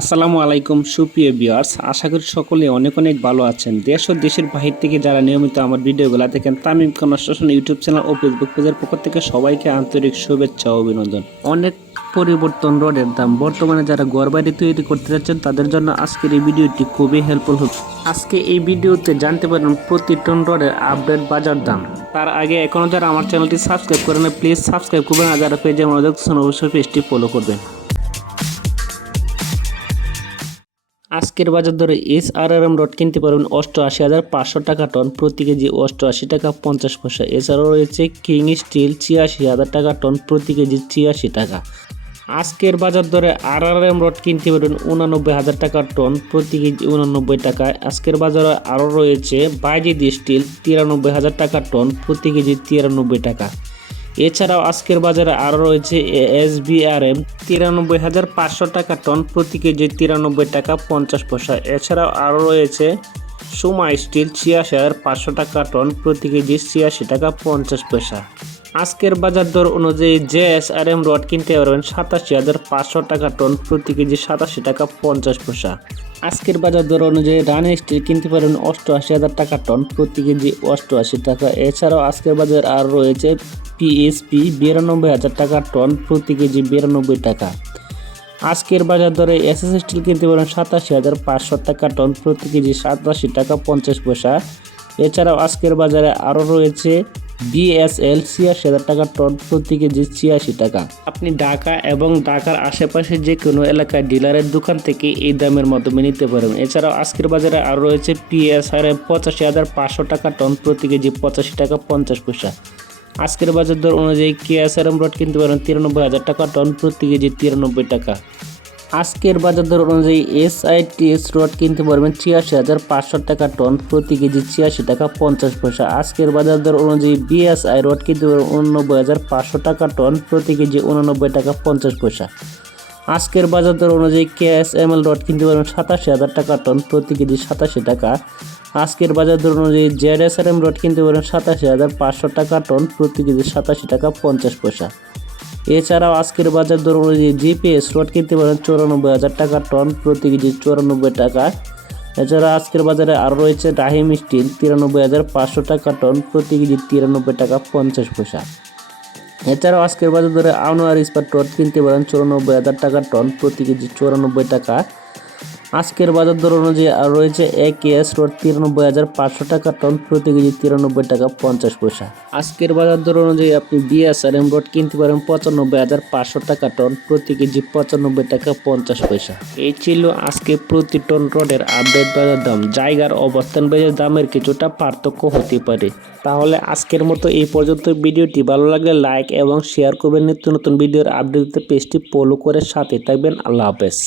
আসসালামু আলাইকুম, সুপ্রিয় ভিউয়ার্স। আশা করি সকলে অনেক অনেক ভালো আছেন। দেশ ও দেশের বাহির থেকে যারা নিয়মিত আমার ভিডিওগুলো দেখেন, তামিম কনস্ট্রাকশন ইউটিউব চ্যানেল ও ফেসবুক পেজের পক্ষ থেকে সবাইকে আন্তরিক শুভেচ্ছা ও অভিনন্দন। অনেক পরিবর্তন রোডের দাম। বর্তমানে যারা ঘর বাড়ি তৈরি করতে যাচ্ছেন, তাদের জন্য আজকের এই ভিডিওটি খুবই হেল্পফুল হবে। আজকে এই ভিডিওতে জানতে পারেন প্রতি টন রোডের আপডেট বাজার দাম। তার আগে এখনও যারা আমার চ্যানেলটি সাবস্ক্রাইব করেন প্লিজ সাবস্ক্রাইব করবেন। আর যারা পেজে অবশ্যই পেজটি ফলো করবেন। আজকের বাজার দরে S R R M rod কিনতে পারবেন অষ্টআশি হাজার পাঁচশো টাকা টন, প্রতি কেজি অষ্টআশি টাকা পঞ্চাশ পয়সা। এছাড়াও রয়েছে কিং স্টিল ছিয়াশি হাজার টাকা টন, প্রতি কেজি ছিয়াশি টাকা। আজকের বাজার দরে আর আর এম রড কিনতে পারবেন উনানব্বই হাজার টাকা টন, প্রতি কেজি উনানব্বই টাকা। আজকের বাজারে আরও রয়েছে বাইজিদ স্টিল তিরানব্বই হাজার টাকা টন, প্রতি কেজি তিরানব্বই টাকা। এছাড়াও আজকের বাজারে আরও রয়েছে এস বিআরএম তিরানব্বই হাজার পাঁচশো টাকা টন প্রতি কেজি, তিরানব্বই টাকা পঞ্চাশ পয়সা। এছাড়াও আরও রয়েছে সুমা স্টিল, ছিয়াশি হাজার পাঁচশো টাকা টন প্রতি কেজি, ছিয়াশি টাকা পঞ্চাশ পয়সা। আজকের বাজার দর অনুযায়ী J S R M rod কিনতে পারবেন সাতাশি হাজার পাঁচশো টাকা টন প্রতি কেজি সাতাশি টাকা পঞ্চাশ পয়সা। আজকের বাজার দর অনুযায়ী রানি স্টিল কিনতে পারবেন অষ্টআশি হাজার টাকা টন প্রতি কেজি অষ্টআশি টাকা। এছাড়াও আজকের বাজার আর রয়েছে পিএসপি বিরানব্বই হাজার টাকা টন প্রতি কেজি বিরানব্বই টাকা। আজকের বাজার দরে এসএস স্টিল কিনতে পারেন সাতাশি হাজার পাঁচশো টাকা টন প্রতি কেজি সাতাশি টাকা পঞ্চাশ পয়সা। এছাড়াও আজকের বাজারে আরও রয়েছে বিএসএল ছিয়াশি হাজার টাকা টন প্রতি কেজি ছিয়াশি টাকা। আপনি ঢাকা এবং ঢাকার আশেপাশে যে কোনো এলাকায় ডিলারের দোকান থেকে এই দামের মাধ্যমে নিতে পারেন। এছাড়াও আজকের বাজারে আরও রয়েছে পিএসআর পঁচাশি হাজার পাঁচশো টাকা টন প্রতি কেজি পঁচাশি টাকা পঞ্চাশ পয়সা। আজকের বাজার দর অনুযায়ী কেএসআরএম রড কিনতে পারেন তিরানব্বই হাজার টাকা টন প্রতি কেজি তিরানব্বই টাকা। আজকের বাজার দর অনুযায়ী এসআইটিএস রড কিনতে পারবেন ছিয়াশি হাজার পাঁচশো টাকা টন প্রতি কেজি ছিয়াশি টাকা পঞ্চাশ পয়সা। আজকের বাজার দর অনুযায়ী বিএসআই রড কিনতে পারবেন উননব্বই হাজার পাঁচশো টাকা টন প্রতি কেজি উননব্বই টাকা পঞ্চাশ পয়সা। আজকের বাজার দর অনুযায়ী কেএসএমএল রড কিনতে পারবেন সাতাশি হাজার টাকা টন প্রতি কেজি সাতাশি টাকা। আজকের বাজার দর অনুযায়ী এম রড কিনতে পারবেন সাতাশি হাজার পাঁচশো টাকা টন প্রতি কেজি সাতাশি টাকা পঞ্চাশ পয়সা। এছাড়াও আজকের বাজার দর অনুযায়ী জিপিএস রড কিনতে পারেন চৌরানব্বই হাজার টাকা টন প্রতি কেজি চৌরানব্বই টাকা। এছাড়া আজকের বাজারে আরও রয়েছে রাহিম স্টিল তিরানব্বই হাজার পাঁচশো টাকা টন প্রতি কেজি তিরানব্বই টাকা পঞ্চাশ পয়সা। এছাড়াও আজকের বাজার দরে আনোয়ার ইস্পাত রড কিনতে পারেন চৌরানব্বই হাজার টাকা টন প্রতি কেজি চৌরানব্বই টাকা। আজকের বাজার দর অনুযায়ী রয়েছে এক এস রোড তিরানব্বই হাজার পাঁচশো টাকা টন, প্রতি কেজি তিরানব্বই টাকা পঞ্চাশ পয়সা। আজকের বাজার দর অনুযায়ী আপনি বিএসআরএম রোড কিনতে পারেন পঁচানব্বই হাজার পাঁচশো টাকা টন, প্রতি কেজি পঁচানব্বই টাকা পঞ্চাশ পয়সা। এই ছিল আজকে প্রতি টন রোডের আপডেট বাজার দাম। জায়গার অবস্থান বেজে দামের কিছুটা পার্থক্য হতে পারে। তাহলে আজকের মতো এই পর্যন্ত ভিডিওটি। ভালো লাগলে লাইক এবং শেয়ার করবেন। নিত্য নতুন ভিডিওর আপডেট পেজটি ফলো করে সাথে থাকবেন। আল্লাহ হাফেজ।